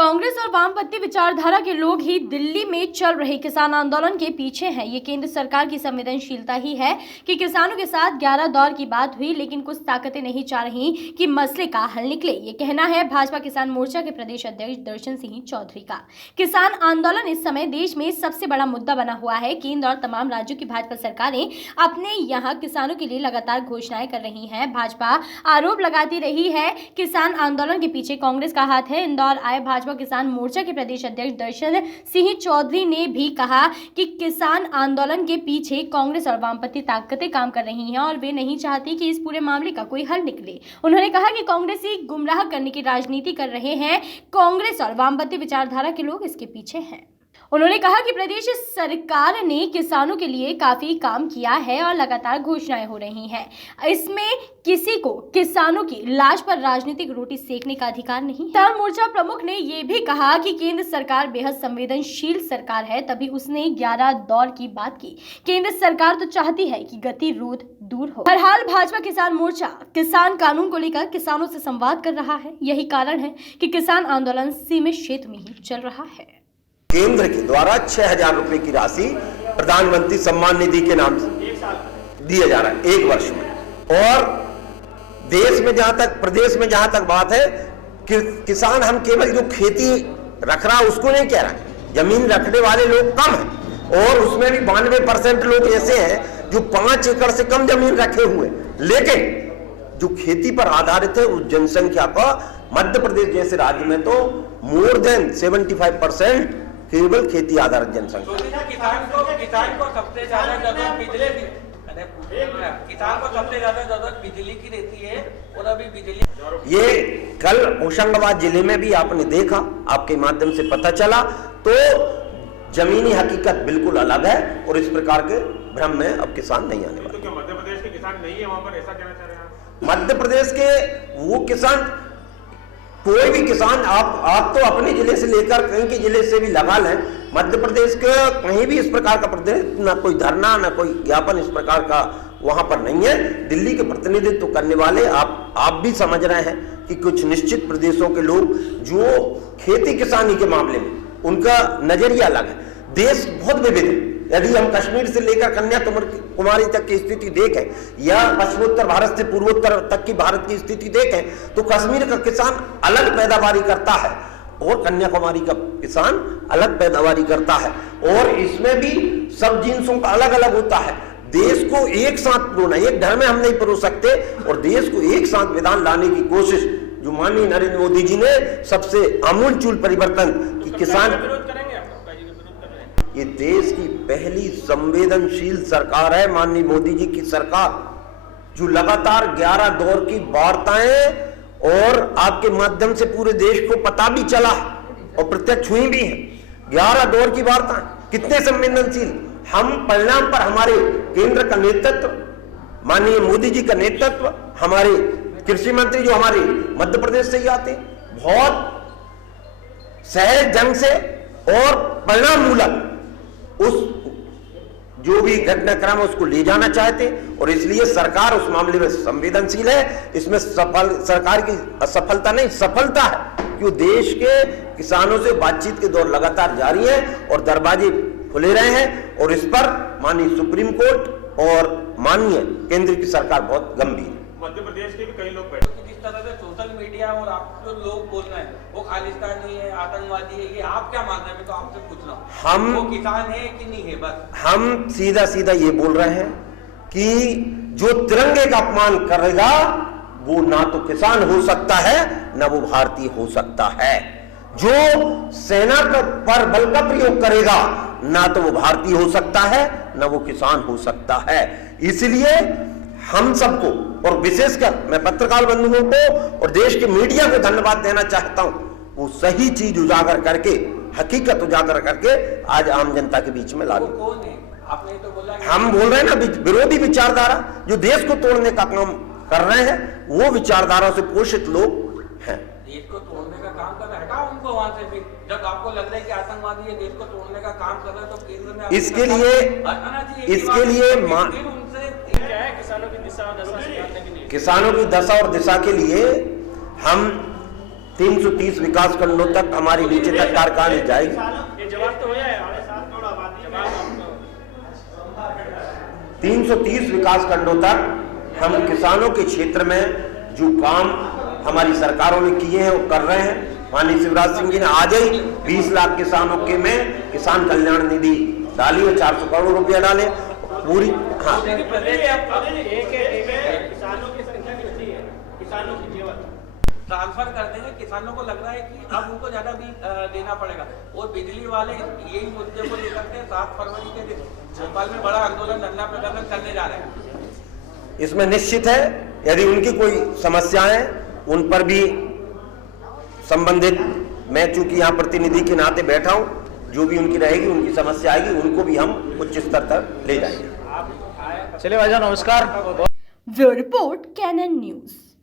कांग्रेस और वामपंथी विचारधारा के लोग ही दिल्ली में चल रहे किसान आंदोलन के पीछे हैं। ये केंद्र सरकार की संवेदनशीलता ही है कि किसानों के साथ 11 दौर की बात हुई, लेकिन कुछ ताकतें नहीं चाह रही कि मसले का हल निकले। ये कहना है भाजपा किसान मोर्चा के प्रदेश अध्यक्ष दर्शन सिंह चौधरी का। किसान आंदोलन इस समय देश में सबसे बड़ा मुद्दा बना हुआ है। केंद्र और तमाम राज्यों की भाजपा सरकारें अपने यहाँ किसानों के लिए लगातार घोषणाएं कर रही हैं। भाजपा आरोप लगाती रही है किसान आंदोलन के पीछे कांग्रेस का हाथ है। इंदौर आए भाजपा किसान मोर्चा के प्रदेश अध्यक्ष दर्शन सिंह चौधरी ने भी कहा कि किसान आंदोलन के पीछे कांग्रेस और वामपंथी ताकतें काम कर रही हैं और वे नहीं चाहती कि इस पूरे मामले का कोई हल निकले। उन्होंने कहा कि कांग्रेसी गुमराह करने की राजनीति कर रहे हैं। कांग्रेस और वामपंथी विचारधारा के लोग इसके पीछे हैं। उन्होंने कहा कि प्रदेश सरकार ने किसानों के लिए काफी काम किया है और लगातार घोषणाएं हो रही हैं। इसमें किसी को किसानों की लाश पर राजनीतिक रोटी सेकने का अधिकार नहीं। किसान मोर्चा प्रमुख ने यह भी कहा कि केंद्र सरकार बेहद संवेदनशील सरकार है, तभी उसने 11 दौर की बात की। केंद्र सरकार तो चाहती है कि गतिरोध दूर हो। बहरहाल भाजपा किसान मोर्चा किसान कानून को लेकर किसानों से संवाद कर रहा है। यही कारण है कि किसान आंदोलन सीमित क्षेत्र में ही चल रहा है। केंद्र के द्वारा 6,000 रुपए की राशि प्रधानमंत्री सम्मान निधि के नाम से दिया जा रहा है 1 वर्ष में। और देश में जहां तक, प्रदेश में जहां तक बात है कि किसान, हम केवल जो खेती रख रहा उसको नहीं कह रहा है, जमीन रखने वाले लोग कम हैं और उसमें भी 92% लोग ऐसे हैं जो 5 एकड़ से कम जमीन रखे हुए, लेकिन जो खेती पर आधारित है उस जनसंख्या का मध्य प्रदेश जैसे राज्य में तो मोर देन 75% केवल खेती आधारित जनसंख्या। किसान को सबसे ज्यादा जरूरत बिजली की, किसान को सबसे ज्यादा जरूरत बिजली की रहती है और अभी बिजली, ये कल होशंगाबाद जिले में भी आपने देखा, आपके माध्यम से पता चला, तो जमीनी हकीकत बिल्कुल अलग है और इस प्रकार के भ्रम में अब किसान नहीं आने वाले। तो क्या मध्य प्रदेश के किसान नहीं है वहां पर, ऐसा कहना चाह रहे हैं आप? मध्य प्रदेश के वो किसान, कोई भी किसान, आप तो अपने जिले से लेकर कहीं के जिले से भी लगा लें, मध्य प्रदेश के कहीं भी इस प्रकार का प्रतिनिधित्व, ना कोई धरना ना कोई ज्ञापन इस प्रकार का वहां पर नहीं है। दिल्ली के प्रतिनिधित्व करने वाले आप भी समझ रहे हैं कि कुछ निश्चित प्रदेशों के लोग जो खेती किसानी के मामले में उनका नजरिया अलग है। देश बहुत विविध है। यदि हम कश्मीर से लेकर कन्याकुमारी तक की स्थिति देखें या पश्चिमोत्तर भारत से पूर्वोत्तर तक की भारत की स्थिति देखें तो कश्मीर का किसान अलग पैदावारी करता है और कन्याकुमारी का किसान अलग पैदावारी करता है, और इसमें भी सब जिन्सों का अलग अलग होता है। देश को एक साथ परोना, एक घर में हम नहीं परो सकते, और देश को एक साथ विधान लाने की कोशिश जो माननीय नरेंद्र मोदी जी ने सबसे आमूलचूल परिवर्तन की किसान, ये देश की पहली संवेदनशील सरकार है माननीय मोदी जी की सरकार, जो लगातार 11 दौर की वार्ताएं, और आपके माध्यम से पूरे देश को पता भी चला और प्रत्यक्ष हुई भी है। 11 दौर की वार्ताएं कितने संवेदनशील, हम परिणाम पर हमारे केंद्र का नेतृत्व, माननीय मोदी जी का नेतृत्व, हमारे कृषि मंत्री जो हमारे मध्य प्रदेश से ही आते, बहुत सहज ढंग से और परिणाम मूलक उस जो भी घटनाक्रम उसको ले जाना चाहते, और इसलिए सरकार उस मामले में संवेदनशील है। इसमें सरकार की असफलता नहीं, सफलता है कि वो देश के किसानों से बातचीत के दौर लगातार जारी है और दरवाजे खुले रहे हैं, और इस पर माननीय सुप्रीम कोर्ट और माननीय केंद्र की सरकार बहुत गंभीर है। मध्य प्रदेश के भी कई लोग बैठे, जिस तरह से सोशल मीडिया और आप जो लोग बोल रहे हैं वो खालिस्तानी है, आतंकवादी है, ये आप क्या मान रहे हैं? तो आपसे पूछ रहा हूँ, हम वो किसान है कि नहीं है? बस हम सीधा सीधा ये बोल रहे हैं कि जो तिरंगे का अपमान करेगा वो ना तो किसान हो सकता है ना वो भारतीय हो सकता है। जो सेना पर बल का प्रयोग करेगा ना तो वो भारतीय हो सकता है ना वो किसान हो सकता है। इसलिए हम सबको, और विशेषकर मैं पत्रकार बंधुओं को और देश के मीडिया को धन्यवाद देना चाहता हूं, वो सही चीज उजागर करके, हकीकत उजागर करके आज आम जनता के बीच में ला दी। आपने तो बोला हम बोल रहे हैं ना, विरोधी विचारधारा जो देश को तोड़ने का काम कर रहे हैं, वो विचारधारा से पोषित लोग हैं। देश को तोड़ने का काम कर रहा है, हटाओ उनको वहां से भी। जब आपको लग रहा है कि आतंकवादी ये देश को तोड़ने का काम कर रहा है तो केंद्र में इसके लिए किसानों की दशा और दिशा के लिए हम 330 विकास खंडों तक हमारी नीचे तक कारखाने जाएगी। ये जवाब तो हो जाए 330 विकास खंडों तक हम किसानों के क्षेत्र में जो काम हमारी सरकारों ने किए हैं वो कर रहे हैं। माननीय शिवराज सिंह जी ने आज ही 20 लाख किसानों के में किसान कल्याण निधि डाली है, 400 करोड़ रुपया डाले पूरी। हाँ, किसानों की संख्या कितनी है, किसानों की केवल ट्रांसफर करते हैं। किसानों को लग रहा है कि अब उनको ज्यादा भी देना पड़ेगा और बिजली वाले यही मुद्दे को लेकर के 7 फरवरी के दिन भोपाल में बड़ा आंदोलन धरना प्रदर्शन करने जा रहे हैं। इसमें निश्चित है यदि उनकी कोई समस्याएं उन पर भी संबंधित, मैं चूंकि यहाँ प्रतिनिधि के नाते बैठा हूँ, जो भी उनकी रहेगी उनकी समस्या आएगी उनको भी हम उच्च स्तर तक ले जाएंगे। चलिए भाईजान नमस्कार। Bureau report Canon news.